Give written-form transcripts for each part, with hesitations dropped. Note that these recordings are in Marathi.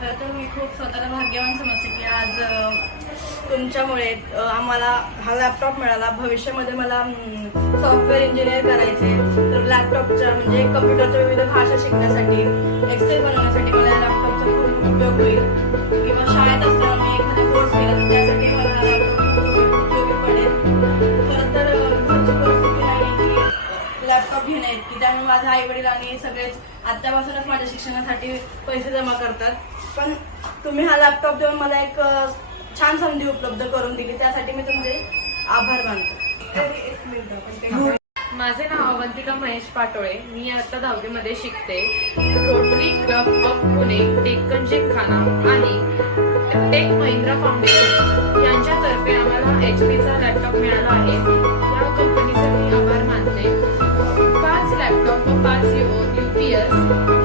खरं तर मी खूप स्वतःला भाग्यवान समजते की आज तुमच्यामुळे आम्हाला हा लॅपटॉप मिळाला. भविष्यामध्ये मला सॉफ्टवेअर इंजिनियर करायचे, तर लॅपटॉपच्या म्हणजे कम्प्युटरच्या विविध भाषा शिकण्यासाठी, एक्सेल बनवण्यासाठी मला या लॅपटॉपचा खूप उपयोग होईल. किंवा शाळेत असताना मी एखादा कोर्स केला तर त्यासाठी मला हा लॅपटॉप खूप उपयोगी पडेल. खरं तर घरची परिस्थिती नाही की लॅपटॉप घेण्या इतकी, त्यामुळे माझ्या आई वडील आणि सगळेच आत्तापासूनच माझ्या शिक्षणासाठी पैसे जमा करतात. पण तुम्ही हा लॅपटॉप देऊन मला एक छान संधी उपलब्ध करून दिली, त्यासाठी मी तुमचे आभार मानते. माझे नाव अवंतिका महेश पाटोळे. मी आता 10वी मध्ये शिकते. Rotary Club of Pune, Deccan Gymkhana आणि टेक महिंद्रा फाउंडेशन यांच्यातर्फे आम्हाला HP चा लॅपटॉप मिळाला आहे. या कंपनीचे मी आभार मानते. 5 लॅपटॉप व 5 UPS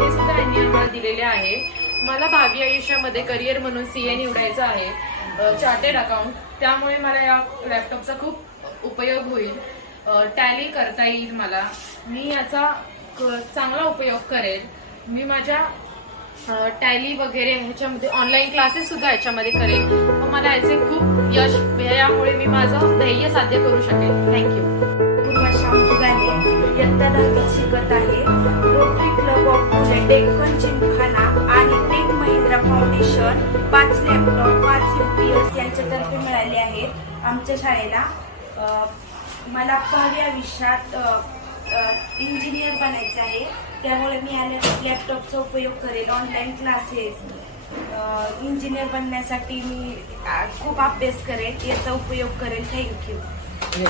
हे सुद्धा यांनी आम्हाला दिलेले आहे. मला भावी आयुष्यामध्ये करिअर म्हणून CA निवडायचं आहे, चार्टर्ड अकाउंट. त्यामुळे मला या लॅपटॉपचा खूप उपयोग होईल. टॅली करता येईल मला. मी याचा चांगला उपयोग करेल. मी माझ्या टॅली वगैरे ह्याच्यामध्ये ऑनलाईन क्लासेस सुद्धा याच्यामध्ये करेल. व मला याचे खूप यश, यामुळे मी माझं ध्येय साध्य करू शकेल. थँक्यू. इयत्ता 10वीत शिकत आहे. Rotary Club of Pune, Deccan Gymkhana आणि Tech Mahindra Foundation 5 laptop 5 UPS यांच्यातर्फे मिळाले आहेत आमच्या शाळेला. मला या विषयात इंजिनियर बनायचे आहे, त्यामुळे मी या लॅपटॉपचा उपयोग करेल. ऑनलाईन क्लासेस, इंजिनियर बनण्यासाठी मी खूप अभ्यास करेल, याचा उपयोग करेल. थँक्यू.